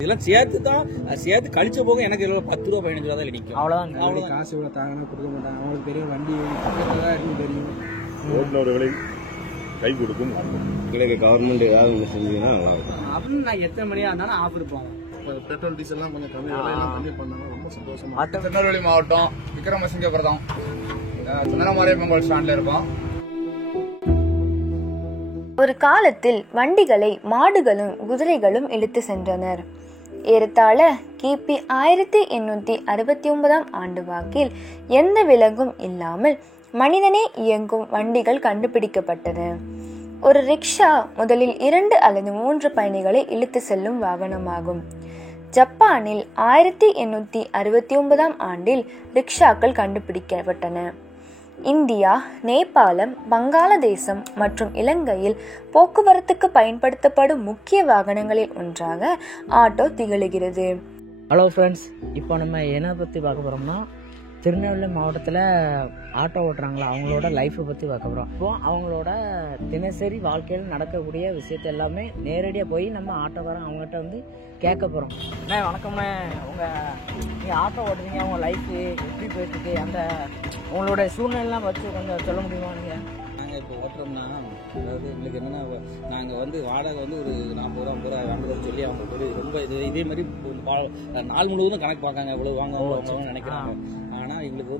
இதெல்லாம் சேர்த்து கழிச்ச போக எனக்கு 10 ரூபா 15 ரூபா தான் நிற்கும். அவ்வளோதான். காசு இவ்வளோ தாங்கன்னா கொடுக்க மாட்டாங்க. அவங்களுக்கு தெரியும் வண்டி இருக்குன்னு தெரியும். ஓட்டுநர்களை கை கொடுக்கும். எங்களுக்கு கவர்மெண்ட் ஏதாவது ஒன்று செஞ்சீங்கன்னா நல்லா இருக்கும் அப்படின்னு நான் எத்தனை மணியாக இருந்தாலும் ஆஃபர் போவோம். பெட்ரோல் டீசல்லாம் கொஞ்சம் கம்மி பண்ணாங்க. ரொம்ப சந்தோஷமா. திருநெல்வேலி மாவட்டம் விக்ரமசிங்கபுரம் சந்தனமாரியம்மன் ஸ்டாண்ட்ல இருக்கோம். ஒரு காலத்தில் வண்டிகளை மாடுகளும் குதிரைகளும் இழுத்து சென்றனர். ஏறத்தாழ கிபி 1869 ஆண்டு வாக்கில் எந்த விலங்கும் இல்லாமல் மனிதனே இயங்கும் வண்டிகள் கண்டுபிடிக்கப்பட்டன. ஒரு ரிக்ஷா முதலில் 2 அல்லது 3 பயணிகளை இழுத்து செல்லும் வாகனமாகும். ஜப்பானில் 1869 ஆண்டில் ரிக்ஷாக்கள் கண்டுபிடிக்கப்பட்டன. இந்தியா, நேபாளம், வங்காளதேசம் மற்றும் இலங்கையில் போக்குவரத்துக்கு பயன்படுத்தப்படும் முக்கிய வாகனங்களில் ஒன்றாக ஆட்டோ திகழ்கிறது. ஹலோ ஃப்ரெண்ட்ஸ், இப்போ நம்ம என்ன பற்றி பார்க்க போகிறோம்னா திருநெல்வேலி மாவட்டத்தில் ஆட்டோ ஓட்டுறாங்களா அவங்களோட லைஃப்பை பற்றி பார்க்க போகிறோம். இப்போ அவங்களோட தினசரி வாழ்க்கையில் நடக்கக்கூடிய விஷயத்த எல்லாமே நேரடியாக போய் நம்ம ஆட்டோக்காரங்க அவங்ககிட்ட வந்து கேட்க போகிறோம். அண்ணே வணக்கம்ண்ணே, நீங்கள் ஆட்டோ ஓட்டுறீங்க, அவங்க லைஃபு எப்படி போயிட்டுருக்கு, அந்த உங்களோட சூழ்நிலைலாம் வச்சு கொஞ்சம் சொல்ல முடியுமா? நீங்கள் நாங்கள் இப்போ ஓட்டுறோம்னா அதாவது எங்களுக்கு என்னென்னா நாங்கள் வாடகை ஒரு 40 ரூபா 50 ரூபா வாங்குறோம்னு சொல்லி அவங்க ரொம்ப இதே மாதிரி நாள் முழுவதும் கணக்கு பார்க்காங்க. எவ்வளோ வாங்குவாங்கன்னு நினைக்கிறாங்க. ஆனால் எங்களுக்கு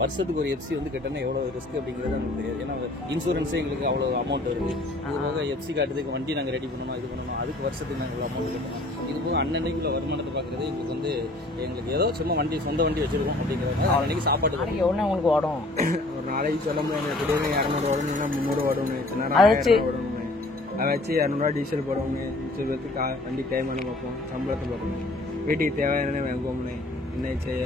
வருஷத்துக்கு ஒரு எஃப்சி கட்டணும் எவ்வளோ ரிஸ்க் அப்படிங்கிறது எனக்கு தெரியாது. ஏன்னா இன்சூரன்ஸே எங்களுக்கு அவ்வளோ அமௌண்ட் வருது. இது போக எஃப்சி காட்டுறதுக்கு வண்டி நாங்கள் ரெடி பண்ணணும், இது பண்ணணும், அதுக்கு வருஷத்துக்கு நாங்கள் இவ்வளோ அமௌண்ட் கட்டணும். இது போக அன்னன்னைக்குள்ள வருமானத்தை பார்க்குறது எங்களுக்கு ஏதோ சும்மா சொந்த வண்டி வச்சிருக்கோம் அப்படிங்கிறது. அன்னைக்கு சாப்பாடு ஒன்று உங்களுக்கு ஓடும். ஒரு நாளைக்கு சொல்ல முடியாது. திடீர்னு 200 ஓடணும்னா 300 ஓடணும். ஓடணும். அதை வச்சு 200 டீசல் போடுவோங்க. டீசல் பார்த்து வண்டி தேய்மானம் பார்ப்போம், சம்பளத்தை பார்ப்போம், வீட்டுக்கு தேவையான வாங்குவோம்னே. என்ன செய்ய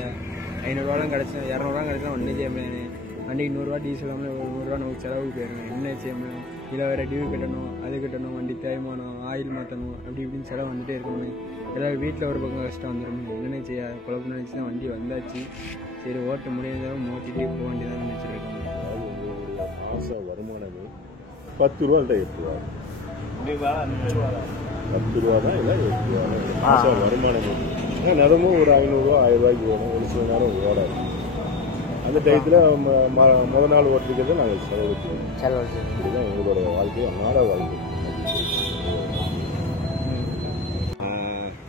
500 ரூபாலாம் கிடச்சா 200 ரூபா கிடச்சா ஒன்றே செய்ய முடியாது. வண்டிக்கு 100 ரூபா டீசல் வாங்க 100 ரூபா நமக்கு செலவுக்கு போயிடுவேன். என்ன செய்ய முடியும்? இதில் வேறு டியூ கட்டணும், அது கட்டணும், வண்டி தேய்மானம், ஆயில் மாற்றணும், அப்படி இப்படின்னு செலவு வந்துட்டே இருக்கணும். ஏதாவது வீட்டில் ஒரு பக்கம் கஷ்டம் வந்துடும். என்னென்ன செய்ய குழப்பம் நினச்சி தான் வண்டி வந்தாச்சு. சரி ஓட்ட முடியாதவங்க மோட்டிகிட்டே போக வேண்டியதான் நினச்சிருக்கோம். மாச வருமானமே 10 ரூபா இல்லை 8 ரூபா 10 ரூபா தான் இல்லை 8 ரூபா மாச வருமானம். நிறமும் ஒரு 500 ரூபா 1000 ரூபாய்க்கு வேணும். ஒரு சில நேரம் ஓடாது. அந்த டயத்தில் முதல் நாள் ஓட்டிருக்கிறத நாங்கள் செலவழிச்சு இதுதான் எங்களோட வாழ்க்கை, அன்னாட வாழ்க்கை.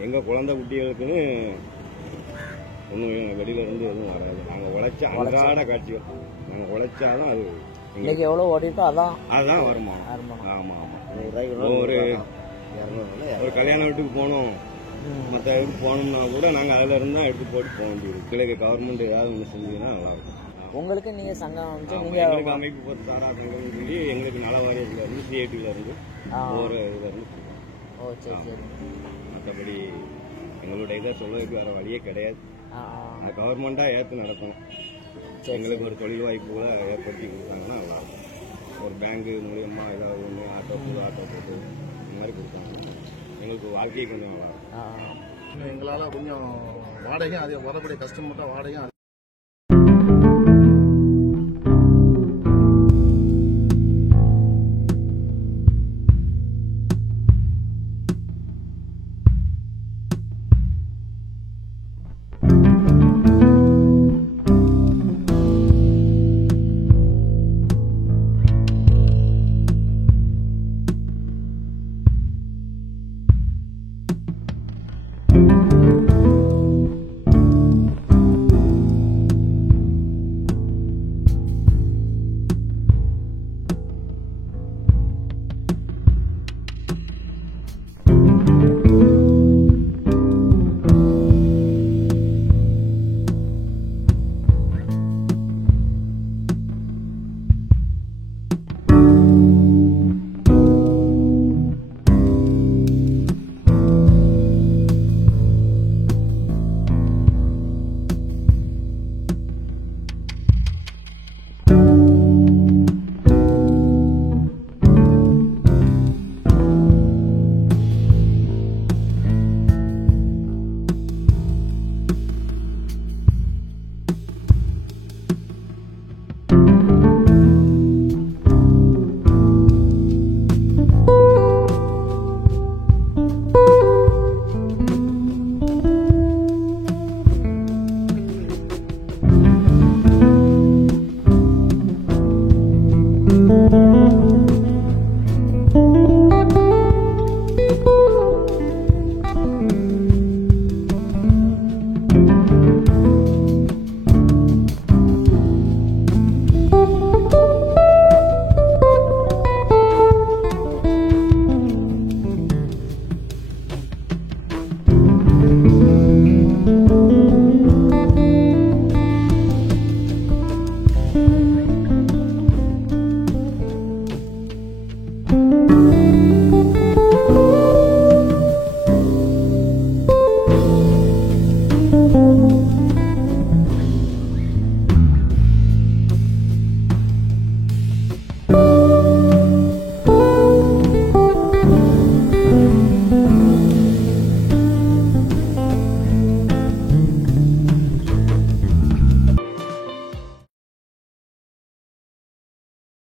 எங்கள் குழந்தை குட்டிகளுக்குன்னு ஒன்றும் வெளியில இருந்து எதுவும் வராது. நாங்கள் உழைச்சா அன்றாட காட்சிகள் நாங்கள் உழைச்சாதான் அது இன்னைக்கு எவ்வளோ ஓடிட்டோ அதுதான் வருமானம். ஆமாம் ஆமாம். ஒரு கல்யாண வீட்டுக்கு போனோம், மற்ற இடத்துக்கு போனோம்னா கூட நாங்கள் அதில் இருந்தால் எடுத்து போட்டு போக வேண்டியது. கிழக்கு கவர்மெண்ட் ஏதாவது ஒன்று செஞ்சீங்கன்னா நல்லாயிருக்கும். உங்களுக்கு நீங்கள் சங்கம் எங்களுக்கு அமைப்பு 10 சாரா சங்கம் சொல்லி எங்களுக்கு நல வாரியத்தில் இருந்து சிஐடியில் இருந்து ஒரு இதில் இருந்து. ஓ சரி சரி. மற்றபடி எங்களுடைய இதை சொல்றதுக்கு வேறு வழியே கிடையாது. கவர்மெண்ட்டாக ஏற்று நடத்தணும். எங்களுக்கு ஒரு தொழில் வாய்ப்புகளை ஏற்படுத்தி கொடுத்தாங்கன்னா நல்லாயிருக்கும். ஒரு பேங்கு மூலியமா ஏதாவது ஒன்று ஆட்டோ போட்டு இந்த மாதிரி கொடுத்தாங்க எங்களுக்கு வாழ்க்கையை கொஞ்சம் நல்லாயிருக்கும். எங்களால் கொஞ்சம் வாடகையும் அது வரக்கூடிய கஸ்டமர்கிட்ட வாடகையும்